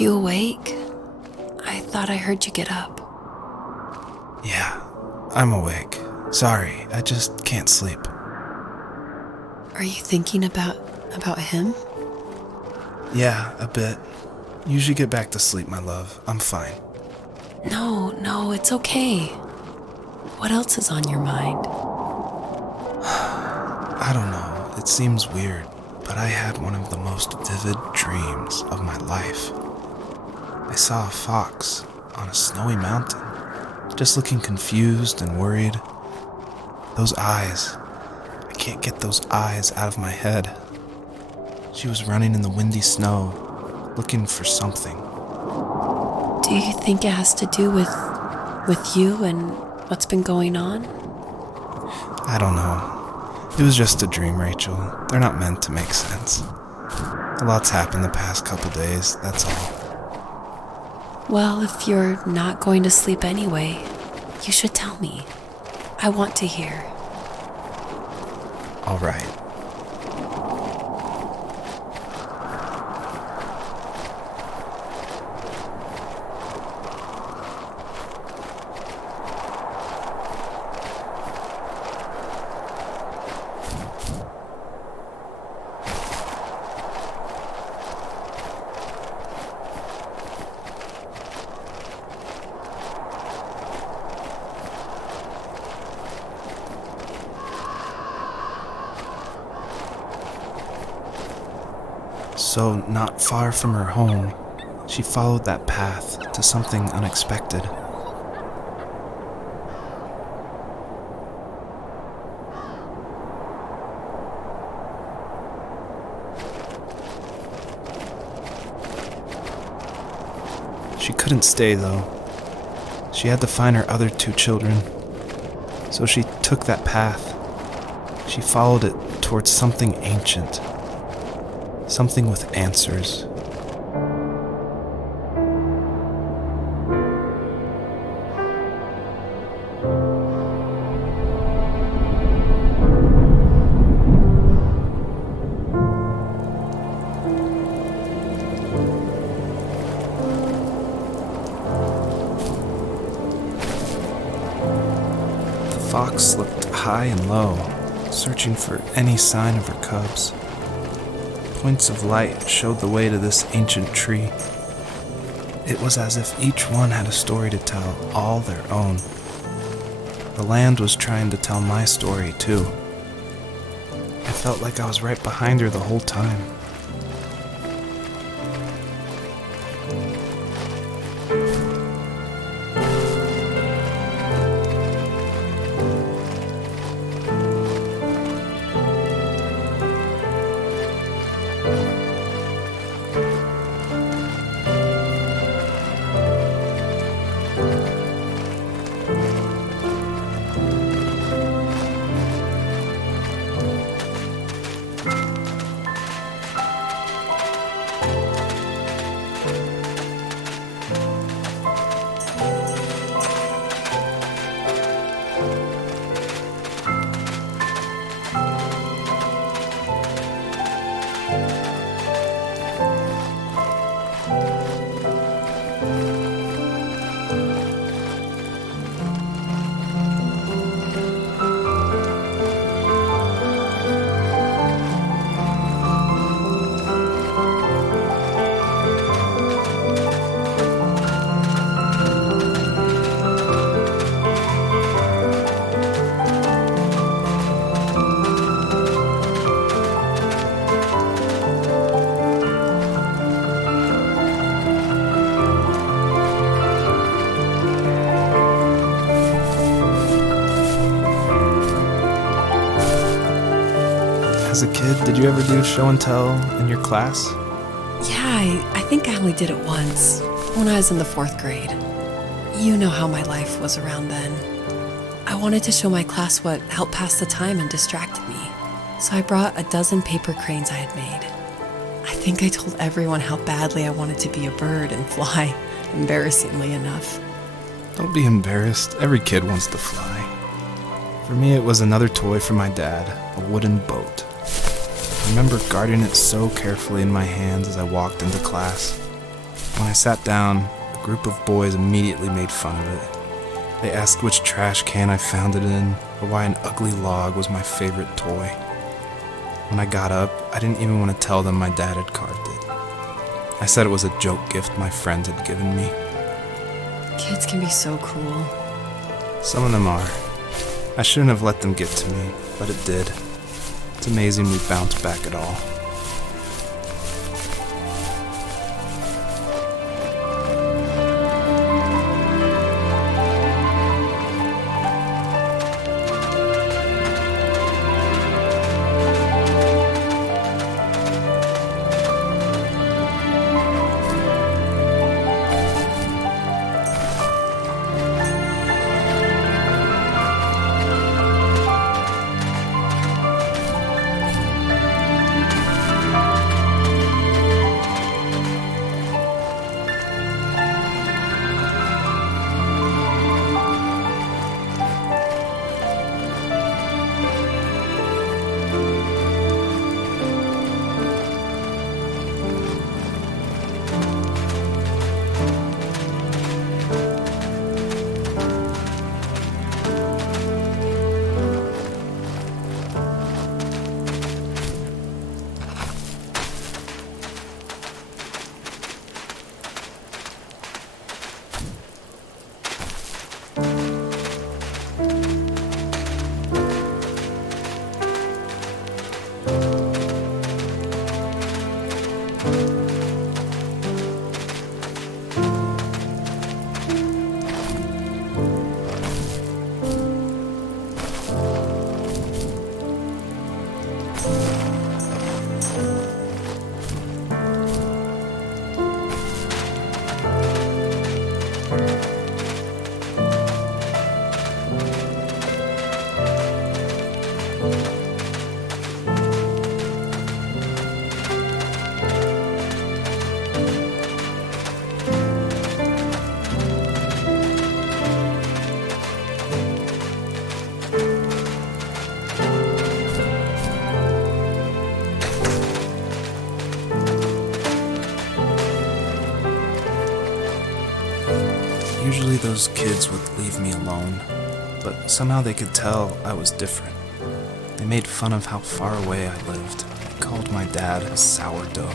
you awake? I thought I heard you get up. Yeah, I'm awake. Sorry, I just can't sleep. Are you thinking about him? Yeah, a bit. Usually get back to sleep, my love. I'm fine. No, it's okay. What else is on your mind? I don't know, it seems weird, but I had one of the most vivid dreams of my life. I saw a fox on a snowy mountain, just looking confused and worried. Those eyes, I can't get those eyes out of my head. She was running in the windy snow, looking for something. Do you think it has to do with you and what's been going on? I don't know. It was just a dream, Rachel. They're not meant to make sense. A lot's happened the past couple days, that's all. Well, if you're not going to sleep anyway, you should tell me. I want to hear. All right. So, not far from her home, she followed that path to something unexpected. She couldn't stay, though. She had to find her other 2 children. So she took that path. She followed it towards something ancient. Something with answers. The fox looked high and low, searching for any sign of her cubs. Points of light showed the way to this ancient tree. It was as if each one had a story to tell, all their own. The land was trying to tell my story, too. I felt like I was right behind her the whole time. As a kid, did you ever do show and tell in your class? Yeah, I think I only did it once, when I was in the 4th grade. You know how my life was around then. I wanted to show my class what helped pass the time and distracted me, so I brought a dozen paper cranes I had made. I think I told everyone how badly I wanted to be a bird and fly, embarrassingly enough. Don't be embarrassed. Every kid wants to fly. For me, it was another toy from my dad, a wooden boat. I remember guarding it so carefully in my hands as I walked into class. When I sat down, a group of boys immediately made fun of it. They asked which trash can I found it in, or why an ugly log was my favorite toy. When I got up, I didn't even want to tell them my dad had carved it. I said it was a joke gift my friend had given me. Kids can be so cruel. Some of them are. I shouldn't have let them get to me, but it did. It's amazing we bounced back at all. Usually those kids would leave me alone, but somehow they could tell I was different. They made fun of how far away I lived. They called my dad a sourdough.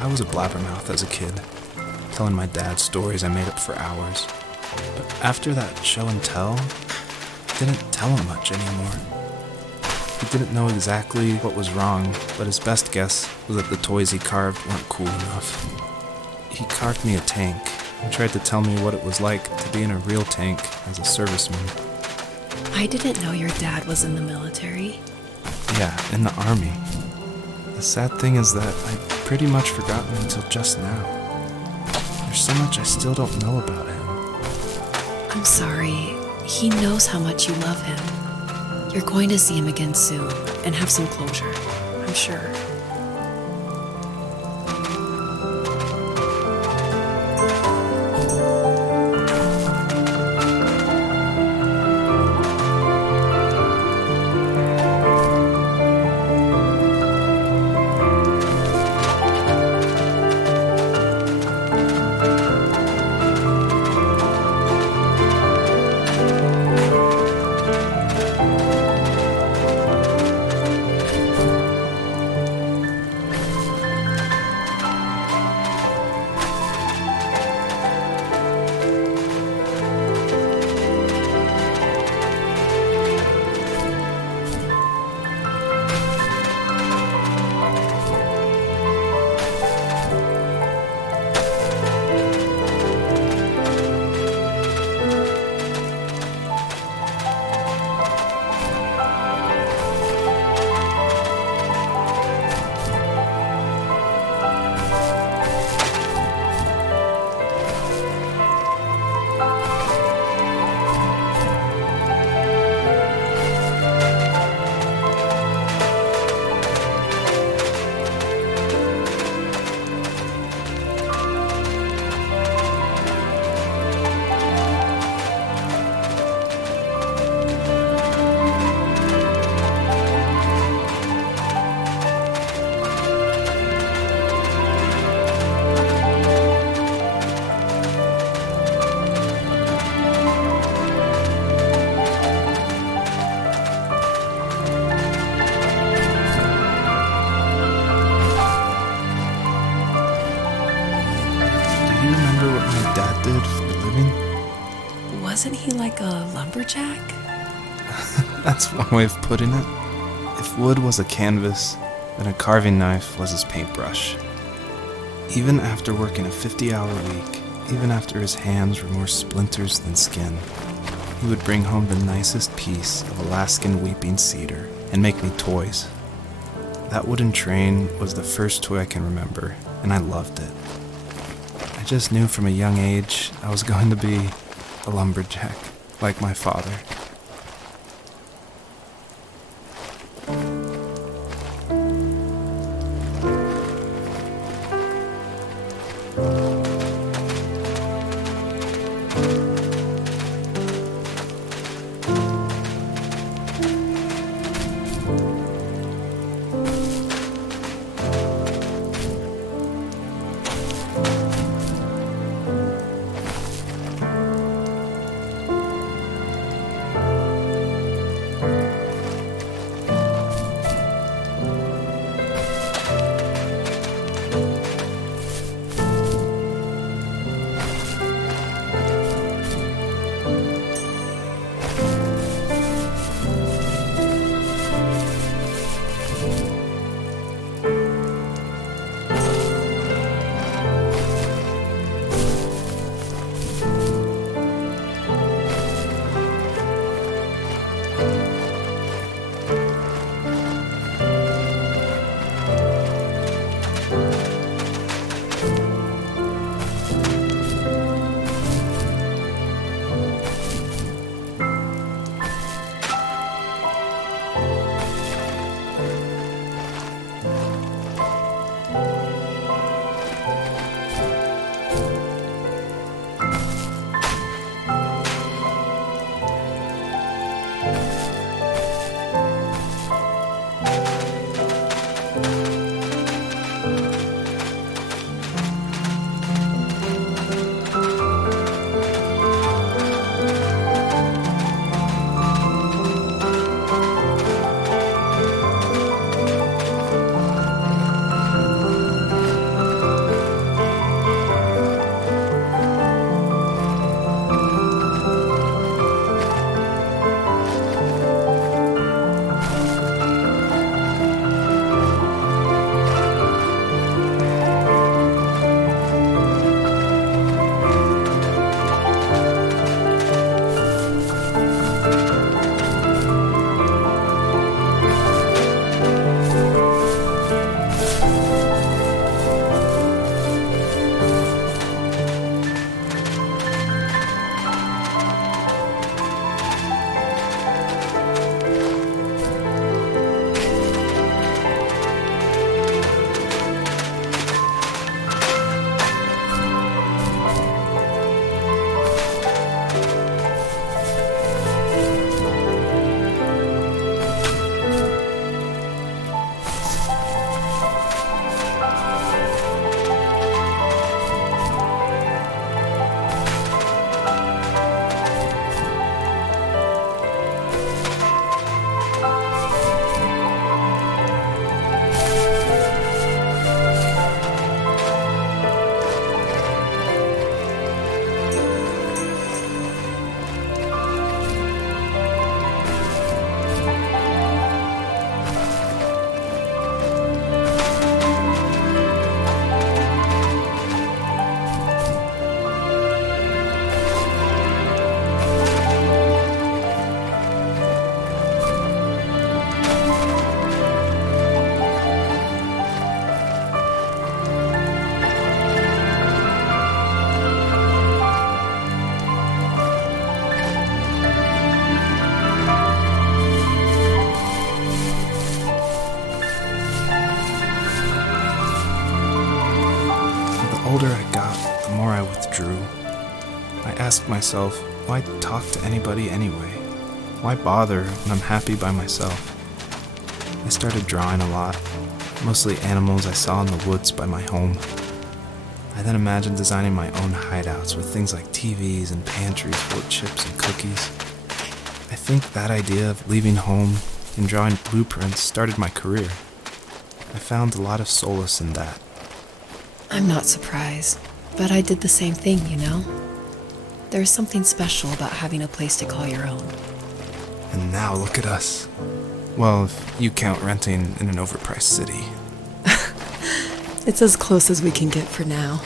I was a blabbermouth as a kid, telling my dad stories I made up for hours. But after that show and tell, I didn't tell him much anymore. He didn't know exactly what was wrong, but his best guess was that the toys he carved weren't cool enough. He carved me a tank and tried to tell me what it was like to be in a real tank as a serviceman. I didn't know your dad was in the military. Yeah, in the army. The sad thing is that I'd pretty much forgotten until just now. There's so much I still don't know about him. I'm sorry. He knows how much you love him. You're going to see him again soon and have some closure, I'm sure. what my dad did for a living? Wasn't he like a lumberjack? That's one way of putting it. If wood was a canvas, then a carving knife was his paintbrush. Even after working a 50-hour week, even after his hands were more splinters than skin, he would bring home the nicest piece of Alaskan weeping cedar and make me toys. That wooden train was the first toy I can remember, and I loved it. I just knew from a young age I was going to be a lumberjack, like my father. older I got, the more I withdrew. I asked myself, why talk to anybody anyway? Why bother when I'm happy by myself? I started drawing a lot, mostly animals I saw in the woods by my home. I then imagined designing my own hideouts with things like TVs and pantries full of chips and cookies. I think that idea of leaving home and drawing blueprints started my career. I found a lot of solace in that. I'm not surprised. But I did the same thing, you know? There's something special about having a place to call your own. And now look at us. Well, if you count renting in an overpriced city. It's as close as we can get for now.